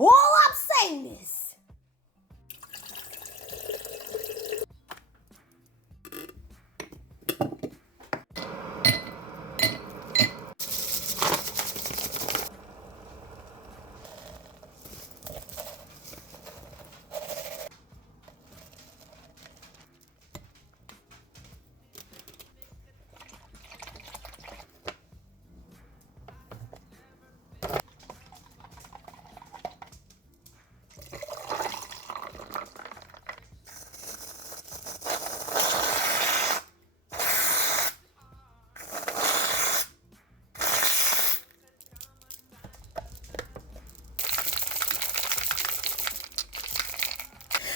All I'm saying is,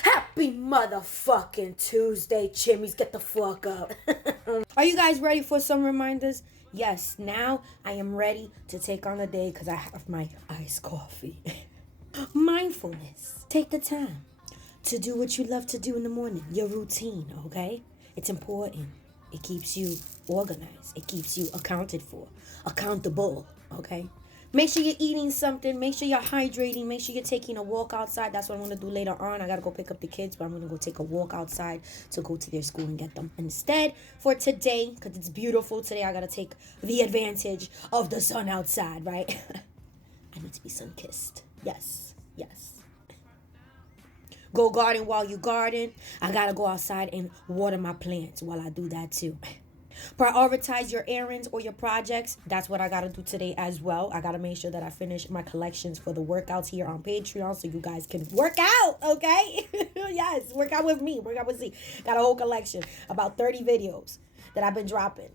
happy motherfucking Tuesday, Chimis. Get the fuck up. Are you guys ready for some reminders? Yes, now I am ready to take on the day because I have my iced coffee. Mindfulness. Take the time to do what you love to do in the morning. Your routine, okay? It's important. It keeps you organized. It keeps you accounted for. Accountable, okay? Make sure you're eating something. Make sure you're hydrating. Make sure you're taking a walk outside. That's what I'm going to do later on. I got to go pick up the kids, but I'm going to go take a walk outside to go to their school and get them. Instead, for today, because it's beautiful today, I got to take the advantage of the sun outside, right? I need to be sun-kissed. Yes, yes. Go garden while you garden. I got to go outside and water my plants while I do that too. Prioritize your errands or your projects. That's what I gotta do today as well. I gotta make sure that I finish my collections for the workouts here on Patreon so you guys can work out, okay? Yes, work out with me, work out with Z. Got a whole collection, about 30 videos that I've been dropping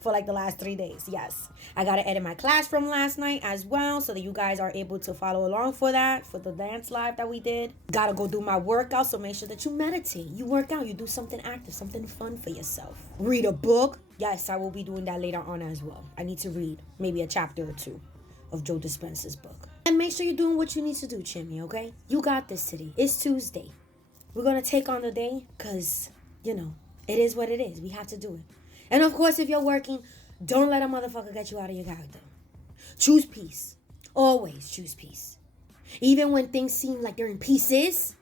for like the last 3 days. Yes, I gotta edit my class from last night as well so that you guys are able to follow along for that, for the dance live that we did. Gotta go do my workout, so make sure that you meditate, you work out, you do something active, something fun for yourself. Read a book. Yes, I will be doing that later on as well. I need to read maybe a chapter or two of Joe Dispenza's book. And make sure you're doing what you need to do, Chimmy, okay? You got this today. It's Tuesday. We're gonna take on the day because, you know, it is what it is. We have to do it. And of course, if you're working, don't let a motherfucker get you out of your character. Choose peace. Always choose peace. Even when things seem like they're in pieces,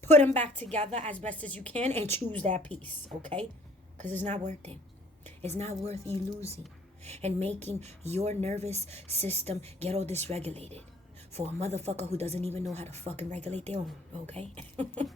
put them back together as best as you can and choose that peace, okay? Because it's not worth it. It's not worth you losing and making your nervous system get all dysregulated for a motherfucker who doesn't even know how to fucking regulate their own, okay?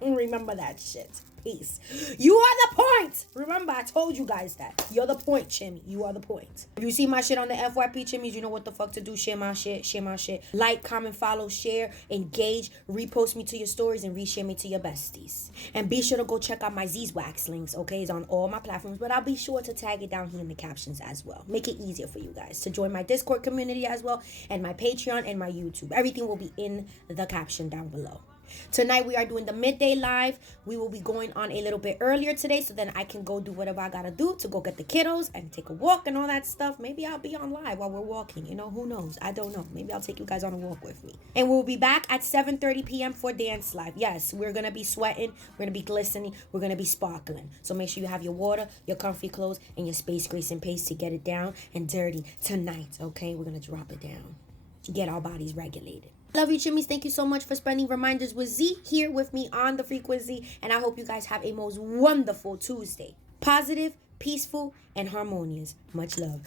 Remember that shit. Peace. You are the point. Remember, I told you guys that. You're the point, Chimmy. You are the point. If you see my shit on the FYP, Chimmies, you know what the fuck to do. Share my shit. Share my shit. Like, comment, follow, share, engage, repost me to your stories, and reshare me to your besties. And be sure to go check out my Zeeswax links, okay? It's on all my platforms, but I'll be sure to tag it down here in the captions as well. Make it easier for you guys to join my Discord community as well, and my Patreon and my YouTube. Everything will be in the caption down below. Tonight we are doing the midday live. We will be going on a little bit earlier today so then I can go do whatever I gotta do to go get the kiddos and take a walk and all that stuff. Maybe I'll be on live while we're walking, you know, who knows? I don't know. Maybe I'll take you guys on a walk with me. And we'll be back at 7:30 p.m. for dance live. Yes, we're gonna be sweating, we're gonna be glistening, we're gonna be sparkling. So make sure you have your water, your comfy clothes, and your space, grace, and pace to get it down and dirty tonight, okay? We're gonna drop it down to get our bodies regulated. Love you, Chimis. Thank you so much for spending reminders with Z here with me on the frequency. And I hope you guys have a most wonderful Tuesday. Positive, peaceful, and harmonious. Much love.